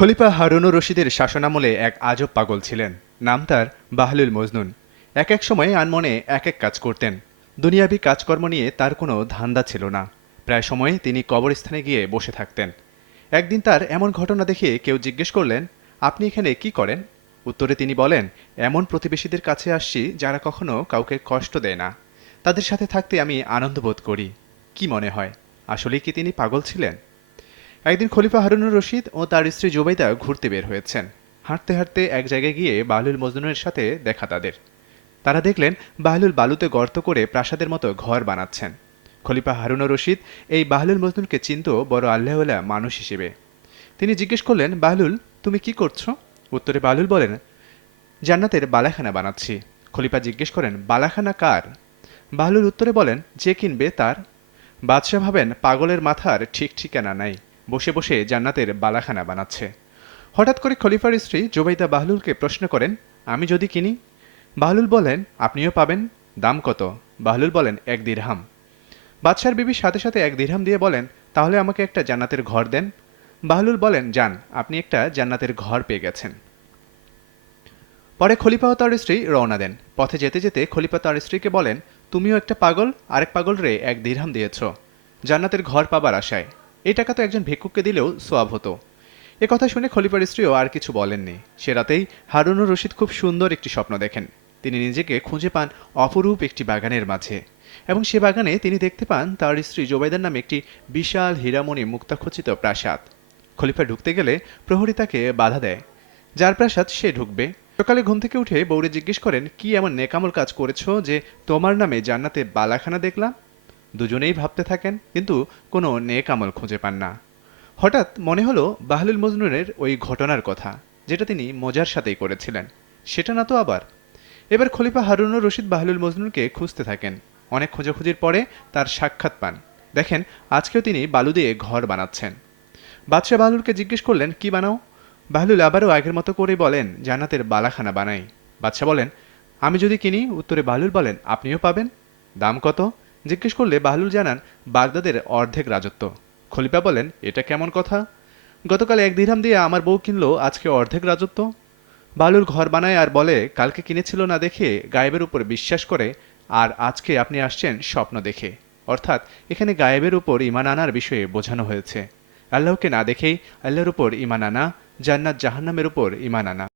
খলিফা হারুনুর রশিদের শাসনামলে এক আজব পাগল ছিলেন। নাম তার বাহলুল মজনুন। এক এক সময়ে আনমনে এক এক কাজ করতেন। দুনিয়াবি কাজকর্ম নিয়ে তার কোনো ধান্দা ছিল না। প্রায় সময় তিনি কবরস্থানে গিয়ে বসে থাকতেন। একদিন তার এমন ঘটনা দেখে কেউ জিজ্ঞেস করলেন, আপনি এখানে কি করেন? উত্তরে তিনি বলেন, এমন প্রতিবেশীদের কাছে আসছি যারা কখনো কাউকে কষ্ট দেয় না। তাদের সাথে থাকতে আমি আনন্দ বোধ করি। কি মনে হয়, আসলেই কি তিনি পাগল ছিলেন? একদিন খলিফা হারুনুর রশিদ ও তার স্ত্রী জুবাইদা ঘুরতে বের হয়েছেন। হাঁটতে হাঁটতে এক জায়গায় গিয়ে বাহলুল মজনুনের সাথে দেখা তাদের। তারা দেখলেন বাহলুল বালুতে গর্ত করে প্রাসাদের মতো ঘর বানাচ্ছেন। খলিফা হারুনুর রশিদ এই বাহলুল মজনুনকে চিনত বড় আল্লাহওয়ালা মানুষ হিসেবে। তিনি জিজ্ঞেস করলেন, বাহলুল, তুমি কি করছো? উত্তরে বাহলুল বলেন, জান্নাতের বালাখানা বানাচ্ছি। খলিফা জিজ্ঞেস করেন, বালাখানা কার? বাহলুল উত্তরে বলেন, যে কিনবে তার। বাদশাহ ভাবেন পাগলের মাথার ঠিক ঠিকানা নাই, বসে বসে জান্নাতের বালাখানা বানাচ্ছে। হঠাৎ করে খলিফার স্ত্রী জুবাইদা বাহলুলকে প্রশ্ন করেন, আমি যদি কিনি? বাহলুল বলেন, আপনিও পাবেন। দাম কত? বাহলুল বলেন, 1 দিরহাম। বাদশার বিবি সাথে সাথে 1 দিরহাম দিয়ে বলেন, তাহলে আমাকে একটা জান্নাতের ঘর দেন। বাহলুল বলেন, যান, আপনি একটা জান্নাতের ঘর পেয়ে গেছেন। পরে খলিফা ও তার স্ত্রী রওনা দেন। পথে যেতে যেতে খলিফা তার স্ত্রীকে বলেন, তুমিও একটা পাগল, আরেক পাগল রে 1 দিরহাম দিয়েছ জান্নাতের ঘর পাবার আশায়। এই টাকা তো একজন ভিক্ষুককে দিলেও সোয়াব হতো। এ কথা শুনে খলিফার স্ত্রীও আর কিছু বলেননি। সে রাতেই হারুনুর রশিদ খুব সুন্দর একটি স্বপ্ন দেখেন। তিনি নিজেকে খুঁজে পান অপরূপ একটি বাগানের মাঝে, এবং সে বাগানে তিনি দেখতে পান তার স্ত্রী জোবাইদার নামে একটি বিশাল হীরামণি মুক্তাখচিত প্রাসাদ। খলিফা ঢুকতে গেলে প্রহরী তাকে বাধা দেয়। যার প্রাসাদ সে ঢুকবে। সকালে ঘুম থেকে উঠে বউরে জিজ্ঞেস করেন, কি এমন নেকামল কাজ করেছো যে তোমার নামে জান্নাতে বালাখানা দেখলাম? দুজনেই ভাবতে থাকেন, কিন্তু কোনো নেকামল খুঁজে পান না। হঠাৎ মনে হলো বাহলুল মজনুনের ওই ঘটনার কথা, যেটা তিনি মজার সাথেই করেছিলেন। সেটা না তো আবার। এবার খলিফা হারুনুর রশিদ বাহলুল মজনুনকে খুঁজতে থাকেন। অনেক খোঁজাখুঁজির পরে তার সাক্ষাৎ পান। দেখেন আজকেও তিনি বালু দিয়ে ঘর বানাচ্ছেন। বাদশাহ বাহলুলকে জিজ্ঞেস করলেন, কি বানাও? বাহলুল আবারও আগের মতো করেই বলেন, জান্নাতের বালাখানা বানাই। বাদশাহ বলেন, আমি যদি কিনি? উত্তরে বাহলুল বলেন, আপনিও পাবেন। দাম কত? জিজ্ঞেস করলে বাহলুল জানান, বাগদাদের অর্ধেক রাজত্ব। খলিফা বলেন, এটা কেমন কথা? গতকাল 1 দিরহাম দিয়ে আমার বউ কিনলো, আজকে অর্ধেক রাজত্ব। বাহলুল ঘর বানায় আর বলে, কালকে কিনেছিল না দেখে গায়েবের উপর বিশ্বাস করে, আর আজকে আপনি আসছেন স্বপ্ন দেখে। অর্থাৎ এখানে গায়েবের উপর ঈমান আনার বিষয়ে বোঝানো হয়েছে। আল্লাহকে না দেখেই আল্লাহর উপর ঈমান আনা, জান্নাত জাহান্নামের উপর ঈমান আনা।